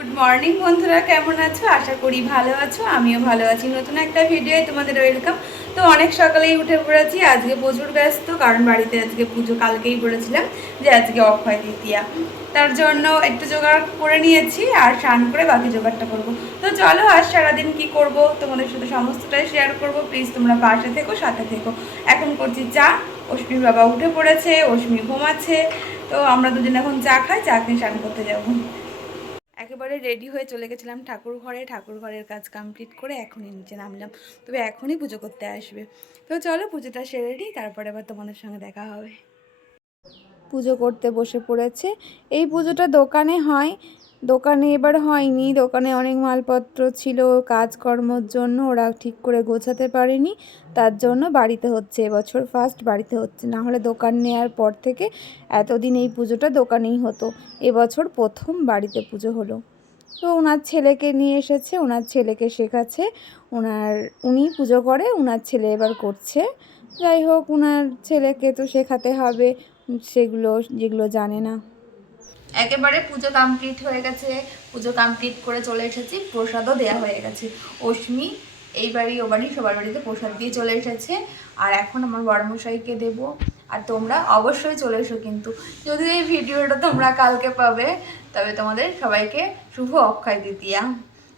Good morning বন্ধুরা, কেমন আছো? আশা করি ভালো আছো, আমিও ভালো আছি। নতুন একটা ভিডিওয় তোমাদের ওয়েলকাম। তো অনেক সকালেই উঠে পড়েছি, আজকে প্রচুর ব্যস্ত, কারণ বাড়িতে আজকে পুজো। কালকেই বলেছিলাম যে আজকে অক্ষয় তৃতীয়া, তার জন্য একটু জোগাড় করে নিয়েছি আর স্নান করে বাকি জোগাড়টা করবো। তো চলো, আজ সারাদিন কি করব তোমাদের সাথে সমস্তটাই শেয়ার করব। প্লিজ তোমরা পাশে থেকো, সাথে থেকো। এখন করছি চা। অশ্মির বাবা উঠে পড়েছে, অশ্মি ঘুমাচ্ছে। তো আমরা দুজন এখন চা খাই, চা খেয়ে স্নান করতে যাবো। একেবারে রেডি হয়ে চলে গেছিলাম ঠাকুর ঘরে, ঠাকুর ঘরের কাজ কমপ্লিট করে এখনই নিচে নামলাম। তবে এখনই পুজো করতে আসবে। তো চলো পুজোটা সেরে নিই, তারপরে আবার তোমাদের সঙ্গে দেখা হবে। পুজো করতে বসে পড়েছে। এই পুজোটা দোকানে হয়, দোকানে এবার হয়নি। দোকানে অনেক মালপত্র ছিল কাজকর্মর জন্য, ওরা ঠিক করে গোছাতে পারেনি, তার জন্য বাড়িতে হচ্ছে। এবছর ফার্স্ট বাড়িতে হচ্ছে, না হলে দোকান নেওয়ার পর থেকে এতদিন এই পুজোটা দোকানেই হতো। এবছর প্রথম বাড়িতে পুজো হলো। তো ওনার ছেলেকে নিয়ে এসেছে, ওনার ছেলেকে শেখাচ্ছে। উনি পুজো করে, ওনার ছেলে এবার করছে। যাই হোক, ওনার ছেলেকে তো শেখাতে হবে সেগুলো, যেগুলো জানে না। একেবারে পুজো কমপ্লিট হয়ে গেছে। পুজো কমপ্লিট করে চলে এসেছি, প্রসাদও দেওয়া হয়ে গেছে। অশ্মি এই বাড়ি ও বাড়ি সবার বাড়িতে প্রসাদ দিয়ে চলে এসেছে, আর এখন আমার বড়মশাইকে দেব। আর তোমরা অবশ্যই চলে এসো কিন্তু। যদি এই ভিডিওটা তোমরা কালকে পাবে, তবে তোমাদের সবাইকে শুভ অক্ষয় তৃতীয়া।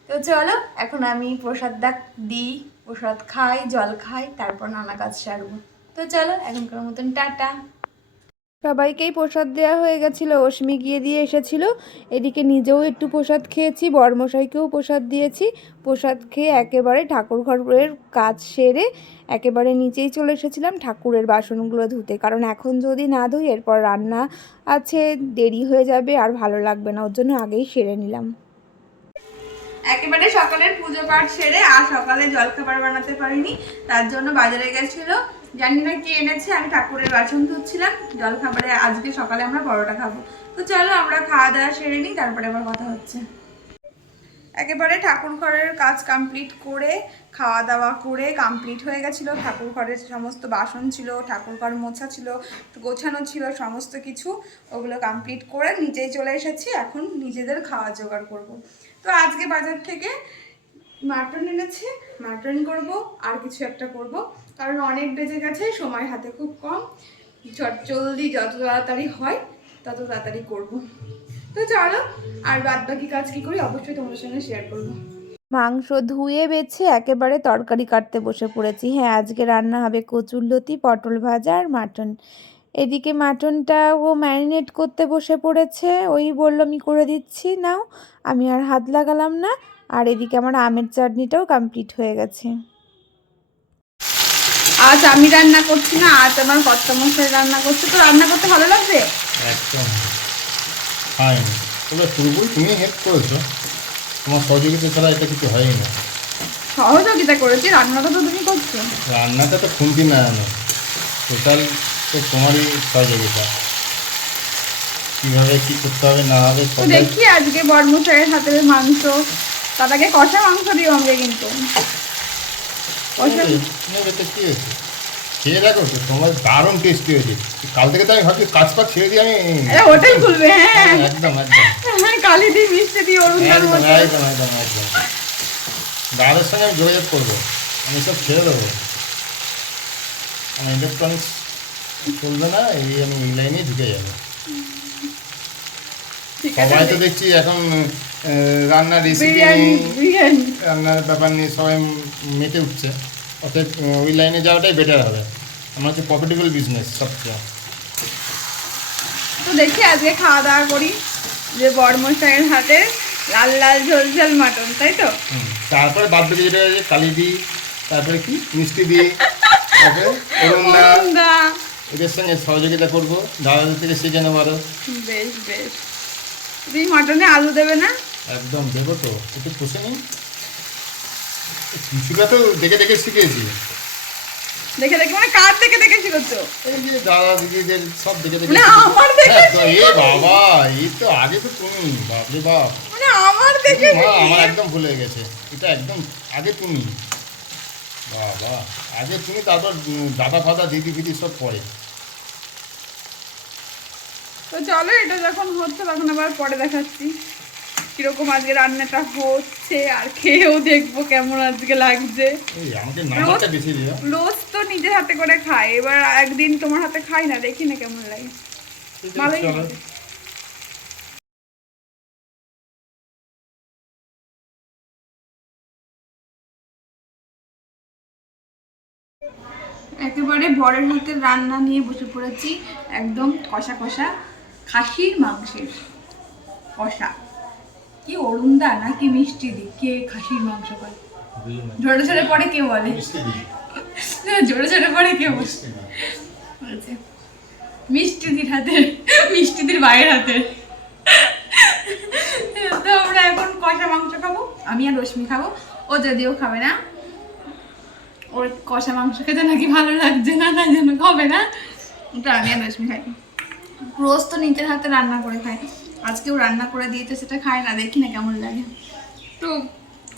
তো চলো, এখন আমি প্রসাদটা দিই, প্রসাদ খাই, জল খাই, তারপর নানা কাজ সারবো। তো চলো, এখনকার মতন টাটা। সবাইকেই প্রসাদ দেওয়া হয়ে গেছিলো, অশ্মি গিয়ে দিয়ে এসেছিলো। এদিকে নিজেও একটু প্রসাদ খেয়েছি, বড়মশাইকেও প্রসাদ দিয়েছি। প্রসাদ খেয়ে একেবারে ঠাকুর ঘরের কাজ সেরে একেবারে নিচেই চলে এসেছিলাম ঠাকুরের বাসনগুলো ধুতে, কারণ এখন যদি না ধুই এরপর রান্না আছে, দেরি হয়ে যাবে আর ভালো লাগবে না, ওর জন্য আগেই সেরে নিলাম। একেবারে সকালের পুজো পাঠ সেরে আর সকালে জলখাবার বানাতে পারিনি, তার জন্য বাজারে গেছিল। জানি না কি এনেছে, আমি ঠাকুরের বাসন ধুচ্ছিলাম। জলখাবারে আজকে সকালে আমরা পরোটা খাবো। তো চলো আমরা খাওয়া দাওয়া সেরে নিই, তারপরে আবার কথা হচ্ছে। একেবারে ঠাকুর ঘরের কাজ কমপ্লিট করে, খাওয়া দাওয়া করে কমপ্লিট হয়ে গেছিলো। ঠাকুর ঘরের সমস্ত বাসন ছিল, ঠাকুর ঘর মোছা ছিল, গোছানো ছিল, সমস্ত কিছু ওগুলো কমপ্লিট করে নিচেই চলে এসেছি। এখন নিজেদের খাওয়া জোগাড় করব। তো আজকে বাজার থেকে মাটন এনেছে, মাটন করব আর কিছু একটা করব, কারণ অনেক বেজে গেছে, সময় হাতে খুব কম। জলদি যত তাড়াতাড়ি হয় তত তাড়াতাড়ি করব। তো চলো, আর বাদ বাকি কাজ কি করি অবশ্যই তোমাদের সঙ্গে শেয়ার করব। মাংস ধুয়ে বেছে একেবারে তরকারি কাটতে বসে পড়েছি। হ্যাঁ, আজকে রান্না হবে কচুরলতি, পটল ভাজা আর মাটন। এদিকে মাটনটা ও ম্যারিনেট করতে বসে পড়েছে, ওই বললো আমি করে দিচ্ছি, নাও। আমি আর হাত লাগালাম না। আর এদিকে আমার আমের চাটনিটাও কমপ্লিট হয়ে গেছে। আজ আমি রান্না করছি না, আজ আমার কর্তামশাই রান্না করছে। তো রান্না করতে ভালো লাগবে একদম ফাইন। তবে পুরোপুরি তুমি হেল্প করেছো, তোমার সহযোগিতা ছাড়া এটা কিছু হয়ই না। সহযোগিতা করেছি, রান্নাটা তো তুমি করছো। রান্নাটা তো খুন্তি না আনো, টোটাল তো তোমারই সহযোগিতা। কীভাবে কী করতে হবে না হবে তো সব দেখি আজকে বর্মশাইয়ের হাতের মাংস, তাকে কষা মাংস দিও আমরা কিন্তু। কষা নেবে তো কী হয়েছে, খেয়ে দেখো তো, তোমার দারুণ টেস্টি হয়েছে। কাল থেকে তো আমি ভাবছি কাজ পাত ছেড়ে দিয়ে আমি ওটাই খুলবে। হ্যাঁ একদম একদম হ্যাঁ, কালি দিয়ে মিষ্টি দিয়ে অরুণদার একদম মতো। একদম একদম একদম দাদার সঙ্গে আমি যোগাযোগ করবো, আমি সব ছেড়ে দেবো। ইলেকট্রনিক্স চলবে না, আমি এই লাইনে ঢুকে যাবো। সবাই তো দেখছি এখন রান্নার রেসিপি নিয়ে, রান্নার ব্যাপার নিয়ে সবাই মেতে উঠছে। অর্থাৎ ওই লাইনে যাওয়াটাই বেটার হবে। আমার হচ্ছে প্রফিটেবল বিজনেস সবচেয়ে। তো দেখি আজকে খাওয়া দাওয়া করি যে বর্মশাইয়ের হাতে লাল লাল ঝোল ঝোল মাটন, তাই তো। তারপরে বাদ বাকি যেটা আছে কালি দিই, তারপরে কি মিষ্টি দিই, তারপরে অরুণদা এদের সঙ্গে সহযোগিতা করবো, দাদাদের থেকে শিখে নেবো আরও। বেশ বেশ। তুমি মাটনে আলু দেবে না? একদম দেবো তো, একটু কষে নিই। কিছুটা তো দেখে দেখে শিখেছি। দেখে দেখে মানে কার দেখে দেখে শিখছো? এই যে দাদা দিদিদের সব দেখে দেখে। না আমার দেখে। এ বাবা, এই তো আগে তো তুমি, বাপরে বাপ। মানে আমার দেখে আমার একদম ভুলে গেছে, এটা একদম আগে তুমি। বাবা, আগে তুমি, তারপর দাদা ফাদা দিদি ফিদি সব পরে। তো চলো, এটা যখন হচ্ছে তখন আবার পরে দেখাচ্ছি। কিরকম আজকে রান্নাটা হচ্ছে, আর খেয়েও দেখবো কেমন আজকে লাগছে। রোজ তো নিজের হাতে করে খাই, এবার একদিন তোমার হাতে খাই না, দেখি না কেমন লাগে। ভালোই হবে। একেবারে বরের হাতের রান্না নিয়ে বসে পড়েছি, একদম কষা কষা খাসির মাংসের কষা। কি অরুণদা নাকি মিষ্টি দি, কে খাসির মাংস পায়? ঝরে ঝরে পরে কে বলে? ঝরে ঝরে পরে কে বলে? মিষ্টি দির হাতে, মিষ্টি দির বাইরের হাতে। তো আমরা এখন কষা মাংস খাবো, আমি আর রশ্মি খাবো, ও যদিও খাবে না, ওর কষা মাংস খেতে নাকি ভালো লাগছে না, তাই জন্য খাবে না। ওটা আমি আর রশ্মি খাই। রোজ তো নিজের হাতে রান্না করে খাই, আজকেও রান্না করে দিয়েছে, সেটা খায় না, দেখি না কেমন লাগে। তো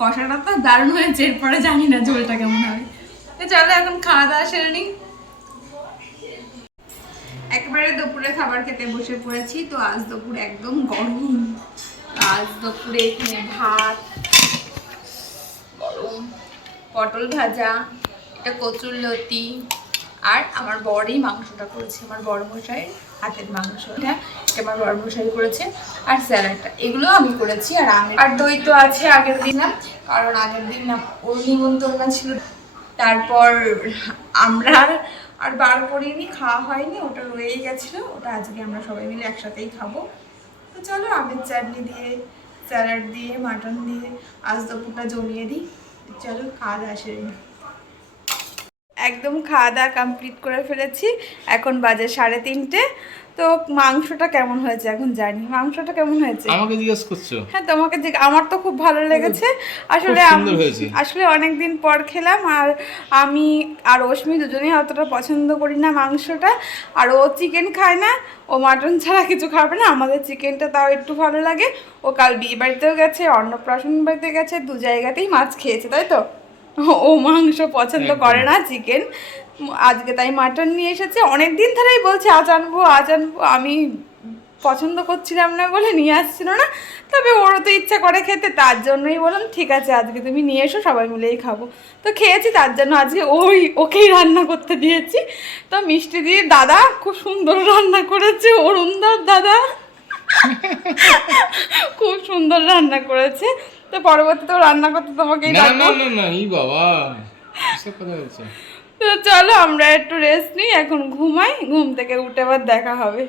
কষাটা তো দারুণ হয়েছে, এরপরে জানি না ঝোলটা কেমন হবে। তো চলো এখন খাওয়া দাওয়া সেরে নিই। একবারে দুপুরে খাবার খেতে বসে পড়েছি। তো আজ দুপুরে একদম গরম, আজ দুপুরে এখানে ভাত, গরম পটল ভাজা, এটা কচুরলতি, আর আমার বড়ই মাংসটা করেছে, আমার বড় মশাই হাতের মাংসটা, এটা আমার বড় মশাই করেছে, আর স্যালাডটা এগুলো আমি করেছি। আর আর দই তো আছে আগের দিন না, কারণ আগের দিন না ওর নিমন্ত্রণ ছিল, তারপর আমরা আর বার করিনি, খাওয়া হয়নি, ওটা রয়েই গেছিলো, ওটা আজকে আমরা সবাই মিলে একসাথেই খাবো। তো চলো আমের চাটনি দিয়ে, স্যালাড দিয়ে, মাটন দিয়ে আজ দুপুরটা জমিয়ে দিই। চলো খাওয়া দাওয়া সেরে নিই। একদম খাওয়া দাওয়া কমপ্লিট করে ফেলেছি, এখন বাজে 3:30। তো মাংসটা কেমন হয়েছে এখন জানি, মাংসটা কেমন হয়েছে আমাকে জিজ্ঞেস করছো? হ্যাঁ তোমাকে, আমার তো খুব ভালো লেগেছে আসলে। আসলে অনেকদিন পর খেলাম, আর আমি আর রশ্মি দুজনেই অতটা পছন্দ করি না মাংসটা, আর ও চিকেন খায় না, ও মাটন ছাড়া কিছু খাবে না, আমাদের চিকেনটা তাও একটু ভালো লাগে। ও কাল বিয়ে বাড়িতেও গেছে, অন্নপ্রাশন বাড়িতে গেছে, 2 জায়গাতেই মাছ খেয়েছে, তাই তো। ও মাংস পছন্দ করে না, চিকেন, আজকে তাই মাটন নিয়ে এসেছে। অনেক দিন ধরেই বলছে আজ আনবো আজ আনবো, আমি পছন্দ করছিলাম না বলে নিয়ে আসছিল না, তবে ওরও তো ইচ্ছা করে খেতে, তার জন্যই বললাম ঠিক আছে আজকে তুমি নিয়ে এসো, সবাই মিলেই খাবো। তো খেয়েছি, তার জন্য আজকে ওকেই রান্না করতে দিয়েছি। তো মিষ্টি দিয়ে দাদা খুব সুন্দর রান্না করেছে, অরুণদার দাদা খুব সুন্দর রান্না করেছে। তো পরবর্তীতেও রান্না করতে তোমাকেই ডাকবো। না এই বাবা এসব কথা বলছো। তো চলো আমরা একটু রেস্ট নিই, এখন ঘুমাই, ঘুম থেকে উঠে আবার দেখা হবে।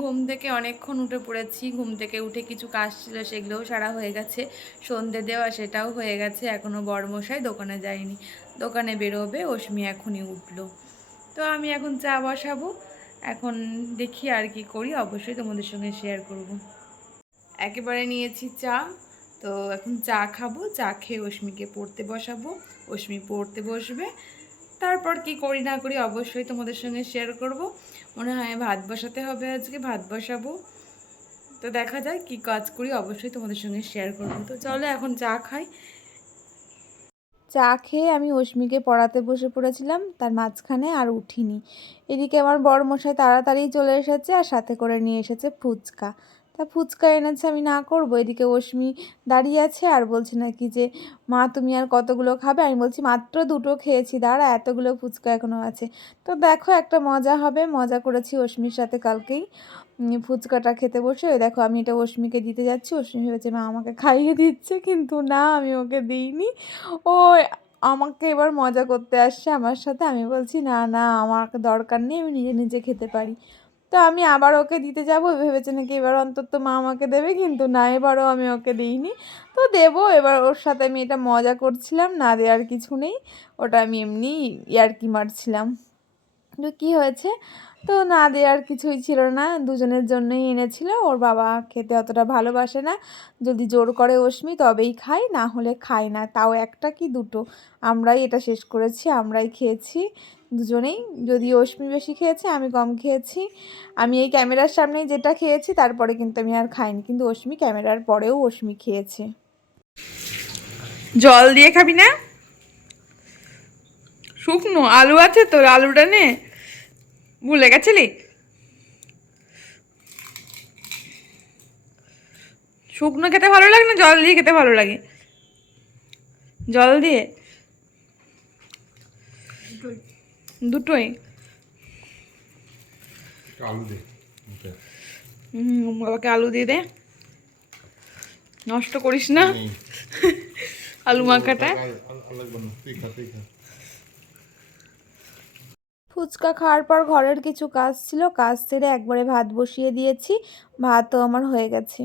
ঘুম থেকে অনেকক্ষণ উঠে পড়েছি, ঘুম থেকে উঠে কিছু কাজ ছিল সেগুলোও সারা হয়ে গেছে, সন্ধে দেওয়া সেটাও হয়ে গেছে, এখনও বড়মশাই দোকানে যায়নি, দোকানে বেরোবে, অশ্মি এখনই উঠলো। তো আমি এখন চা বসাবো, এখন দেখি আর কি করি, অবশ্যই তোমাদের সঙ্গে শেয়ার করব। একেবারে নিয়েছি চা, তো এখন চা খাবো, চা খেয়ে অশ্মিকে পড়তে বসাবো, অশ্মি পড়তে বসবে, তারপর কি করি না করি অবশ্যই তোমাদের সঙ্গে শেয়ার করব। মনে হয় ভাত বসাতে হবে, আজকে ভাত বসাবো, তো দেখা যায় কি কাজ করি, অবশ্যই তোমাদের সঙ্গে শেয়ার করব। তো চলো এখন চা খাই। চা খেয়ে আমি অশ্মিকে পড়াতে বসে পড়েছিলাম, তার মাঝখানে আর উঠিনি। এদিকে আমার বড়মশাই তাড়াতাড়ি চলে এসেছে, আর সাথে করে নিয়ে এসেছে ফুচকা। তা ফুচকা এনেছে, আমি না করবো? এদিকে অশ্মি দাঁড়িয়ে আছে আর বলছে নাকি যে মা তুমি আর কতগুলো খাবে, আমি বলছি মাত্র 2টো খেয়েছি, দাঁড়া এতগুলো ফুচকা এখনও আছে। তো দেখো একটা মজা হবে, মজা করেছি অশ্মির সাথে কালকেই ফুচকাটা খেতে বসে। ওই দেখো আমি এটা অশ্মিকে দিতে যাচ্ছি, অশ্মি ভেবেছে মা আমাকে খাইয়ে দিচ্ছে, কিন্তু না আমি ওকে দিইনি, ও আমাকে এবার মজা করতে আসছে আমার সাথে। আমি বলছি না না আমাকে দরকার নেই, আমি নিজে নিজে খেতে পারি। তো আমি আবার ওকে দিতে যাব, ভেবেছে নাকি এবার অন্তত মা আমাকে দেবে, কিন্তু না এবারও আমি ওকে দিইনি। তো দেবো এবার, ওর সাথে আমি এটা মজা করছিলাম, না দেওয়ার কিছু নেই, ওটা আমি এমনি ইয়ার্কি মারছিলাম। তো কী হয়েছে, তো না দেওয়ার কিছুই ছিল না, দুজনের জন্যই এনেছিল, ওর বাবা খেতে অতটা ভালোবাসে না, যদি জোর করে অশ্মি তবেই খায়, না হলে খায় না, তাও একটা কি দুটো, আমরাই এটা শেষ করেছি, আমরাই খেয়েছি দুজনেই, যদি অশ্মি বেশি খেয়েছে আমি কম খেয়েছি। আমি এই ক্যামেরার সামনেই যেটা খেয়েছি, তারপরে কিন্তু আমি আর খাইনি, কিন্তু অশ্মি ক্যামেরার পরেও অশ্মি খেয়েছে। জল দিয়ে খাবি না? শুকনো আলু আছে তোর, আলুটা নে, ভুলে গেছিলি? শুকনো খেতে ভালো লাগে না জল দিয়ে খেতে ভালো লাগে? জল দিয়ে? দুটোই। আলু দে বাবাকে আলু দিয়ে দে, নষ্ট করিস না আলু মাখাটা। ফুচকা খাওয়ার পর ঘরের কিছু কাজ ছিল, কাজ সেরে একবারে ভাত বসিয়ে দিয়েছি। ভাতও আমার হয়ে গেছে।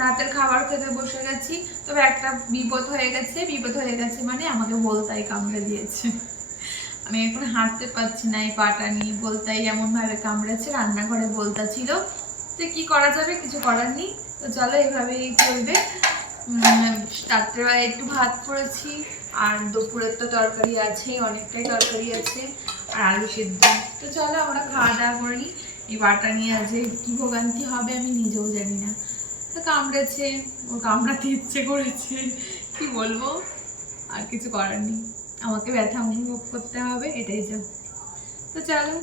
রাতের খাবার খেতে বসে গেছি। তবে একটা বিপদ হয়ে গেছে মানে আমাকে বলতাই কামড়ে দিয়েছে। আমি এখন হাঁটতে পারছি না, এই পাটা নিয়ে বলতাই এমনভাবে কামড়েছে। রান্নাঘরে বলতা ছিল, তো কি করা যাবে, কিছু করার নেই। তো চলো এভাবেই চলবে। রাত্রেবেলা একটু ভাত করেছি, আর দুপুরের তো তরকারি আছেই, অনেকটাই তরকারি আছে, আর আলু সিদ্ধ। তো চলো আমরা খাওয়া দাওয়া করে নিই। এই বাটা নিয়ে আজ কি ভোগান্তি হবে আমি নিজেও জানি না। তো কামড়েছে, ও কামড়াতে ইচ্ছে করেছে, কি বলবো, আর কিছু করার নেই, আমাকে ব্যথা অনুভব করতে হবে, এটাই যা। তো চলো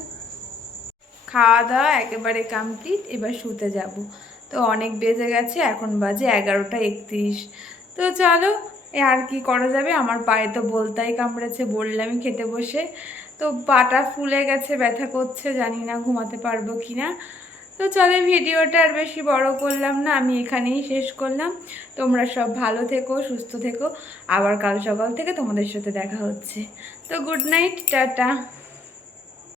খাওয়া দাওয়া একেবারে কমপ্লিট, এবার শুতে যাব। তো অনেক বেজে গেছে, এখন বাজে 11টা 31। তো চলো আর কি করা যাবে, আমার পায়ে তো বলতাই কামড়েছে, বললামই খেতে বসে। তো পাটা ফুলে গেছে, ব্যথা করছে, জানি না ঘুমাতে পারবো কি না। তো চলো ভিডিওটা আর বেশি বড় করলাম না, আমি এখানেই শেষ করলাম। তোমরা সব ভালো থেকো, সুস্থ থেকো। আবার কাল সকাল থেকে তোমাদের সাথে দেখা হচ্ছে। তো গুড নাইট, টাটা।